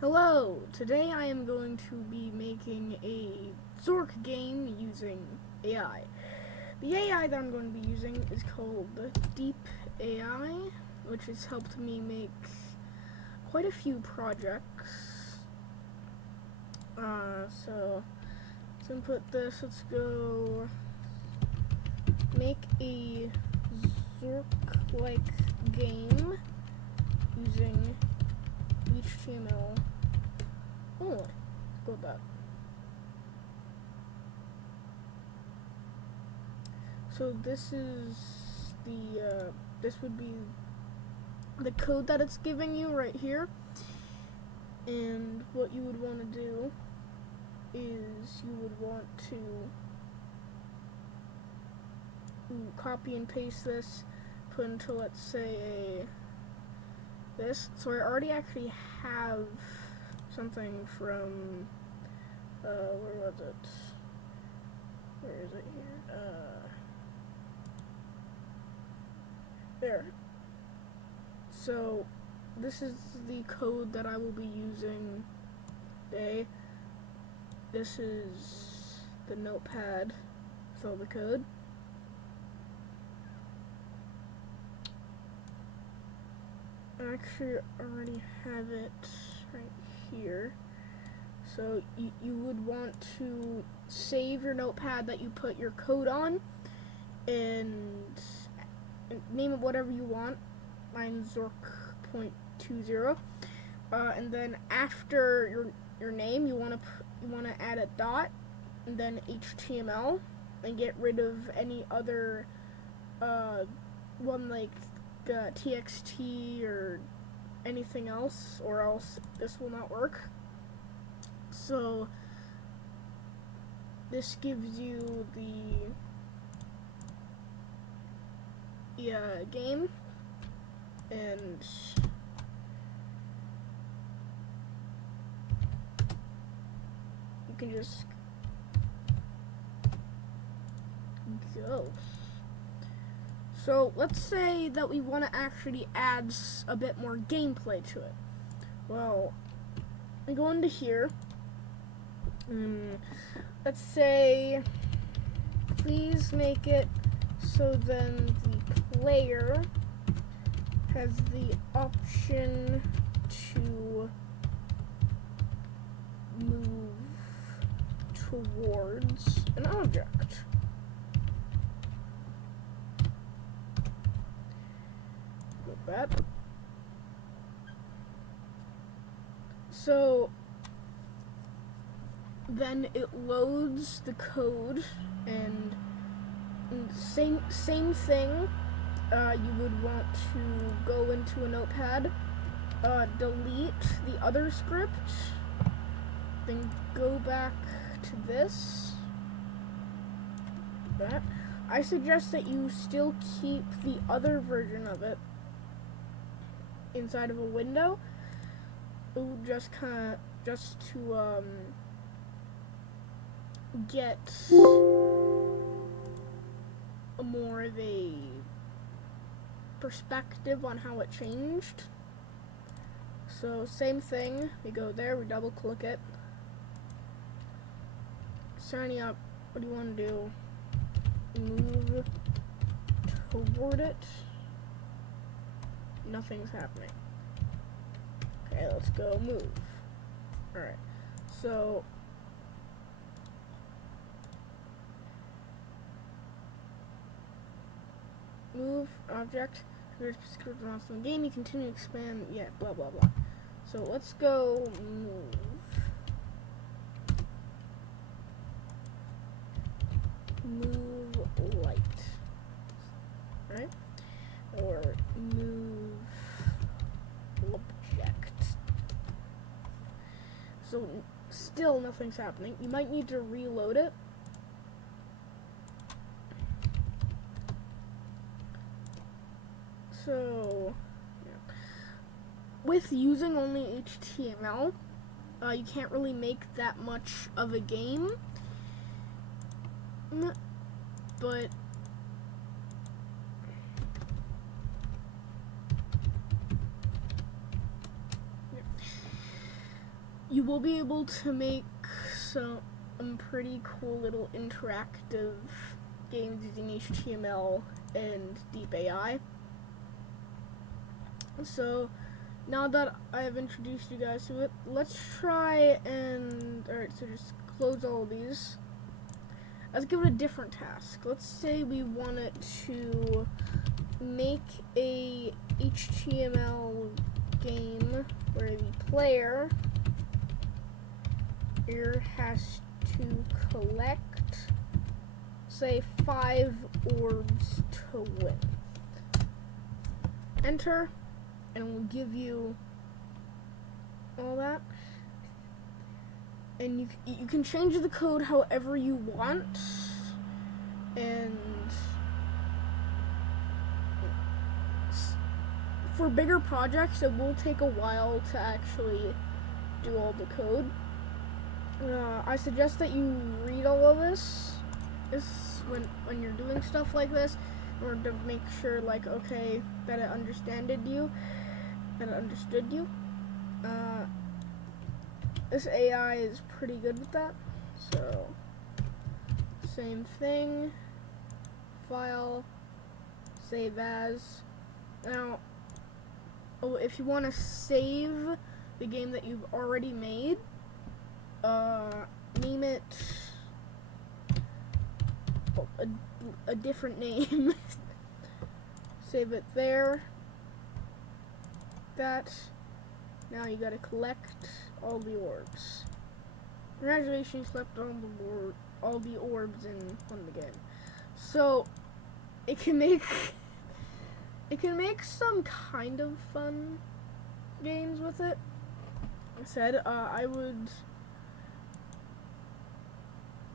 Hello! Today I am going to be making a Zork game using AI. The AI that I'm going to be using is called Deep AI, which has helped me make quite a few projects. So let's input this. Let's go make a Zork-like game using HTML. Oh, let's go with that. So this is this would be the code that it's giving you right here. And what you would want to do is you would want to copy and paste this, put into, let's say, this. So I already actually have something from, where was it? Where is it here? There. So this is the code that I will be using today. This is the notepad with all the code. I actually already have it right here. So you would want to save your notepad that you put your code on and name it whatever you want. Mine's Zork.20. And then after your name, you want to add a dot and then HTML and get rid of any other one like TXT or anything else, or else this will not work. So this gives you the game, and you can just go. So let's say that we want to actually add a bit more gameplay to it. Well, I go into here. Let's say, please make it so then the player has the option to move towards an object. Like that. So then it loads the code, and same thing. You would want to go into a notepad, delete the other script, then go back to this. That. I suggest that you still keep the other version of it inside of a window. Just to get more of a perspective on how it changed. So same thing, we go there, we double click it, signing up. What do you want to do? Move toward it. Nothing's happening. Okay, let's go move. Alright, so move object. Here's script amounts in the game. You continue to expand. Yeah, blah blah blah. So let's go move. Move light. Right? Or move object. So still nothing's happening. You might need to reload it. So, yeah. With using only HTML, you can't really make that much of a game, but you will be able to make some pretty cool little interactive games using HTML and Deep AI. So now that I have introduced you guys to it, let's try and, alright, so just close all of these. Let's give it a different task. Let's say we wanted to make a HTML game where the player here has to collect, say, 5 orbs to win. Enter, and we'll give you all that. And you can change the code however you want, and for bigger projects it will take a while to actually do all the code. I suggest that you read all of this when you're doing stuff like this, in order to make sure, like, okay, that it understood you. This AI is pretty good with that. So, same thing. File, save as. Now, if you want to save the game that you've already made, name it a different name. Save it there. That. Now you gotta collect all the orbs. Congratulations, you collected all the orbs and won the game. So it can make some kind of fun games with it. Like I said,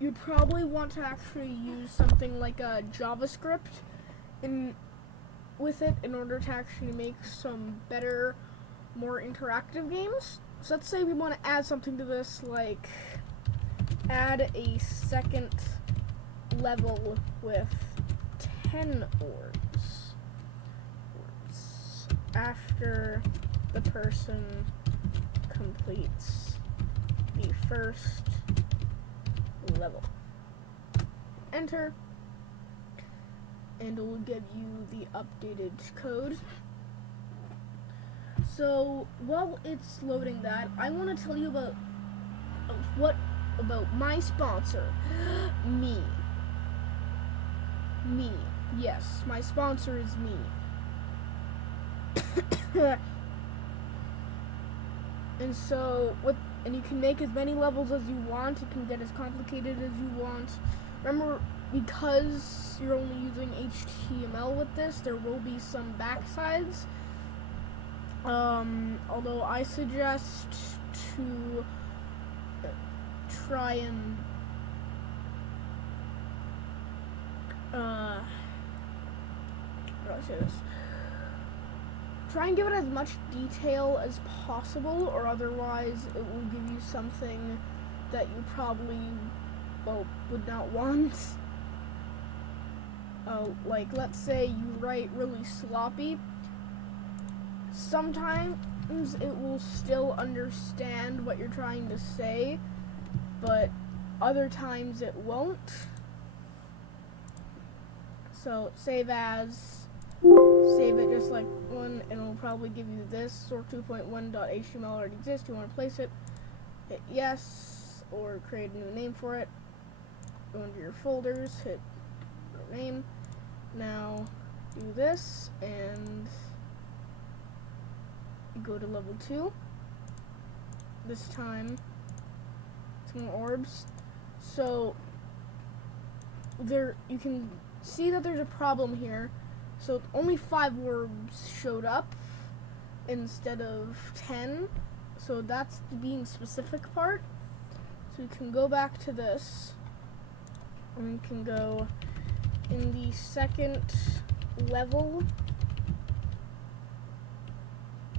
you'd probably want to actually use something like a JavaScript with it in order to actually make some better, more interactive games. So let's say we want to add something to this, like add a second level with 10 orbs after the person completes the first level. Enter, and it will give you the updated code. So while it's loading that, I want to tell you about my sponsor. Me. Yes, my sponsor is me. And so and you can make as many levels as you want. It can get as complicated as you want. Remember, because you're only using HTML with this, there will be some backsides. Although I suggest to try and how do I say this? Try and give it as much detail as possible, or otherwise it will give you something that you probably, would not want. Like, let's say you write really sloppy. Sometimes it will still understand what you're trying to say, but other times it won't. So save as, save it just like one, and it'll probably give you this. Sort 2.1.html already exists. You want to place it, hit yes, or create a new name for it. Go into your folders, hit name. Now do this, and you go to level 2. This time, some more orbs. So you can see that there's a problem here. So only 5 orbs showed up instead of 10. So that's the being specific part. So you can go back to this, and we can go in the second level,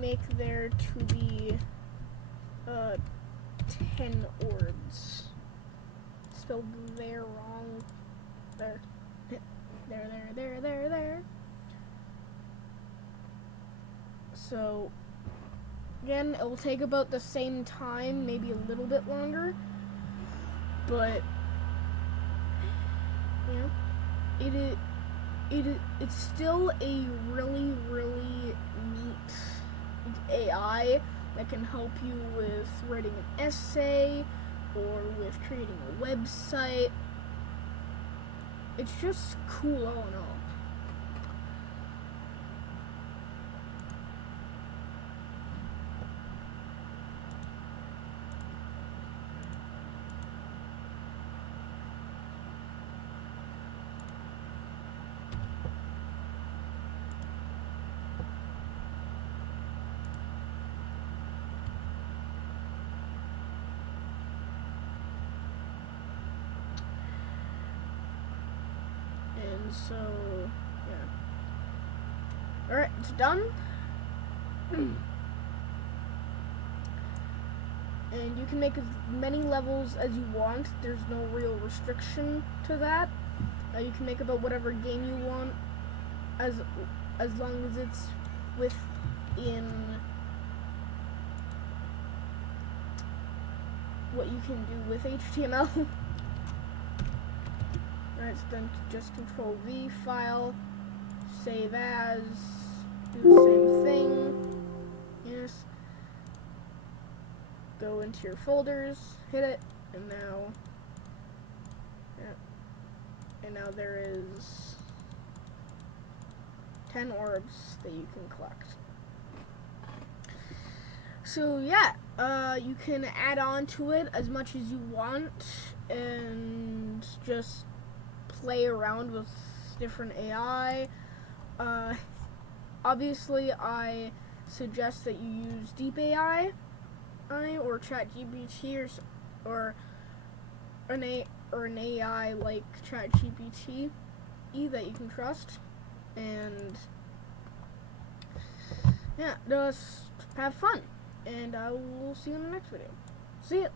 make there to be 10 orbs. Spelled there wrong. There. There. So again. It will take about the same time, maybe a little bit longer, but you know, it's still a really neat AI that can help you with writing an essay or with creating a website. It's just cool all in all. And so, yeah. Alright, it's done. And you can make as many levels as you want. There's no real restriction to that. You can make about whatever game you want, as long as it's within what you can do with HTML. Alright, so then just Control V, File, Save As, do the same thing. Yes. Go into your folders, hit it, and now, yeah, and now there is 10 orbs that you can collect. So yeah, you can add on to it as much as you want and just play around with different AI. Obviously, I suggest that you use Deep AI or ChatGPT or an AI like ChatGPT that you can trust. And yeah, just have fun. And I will see you in the next video. See ya!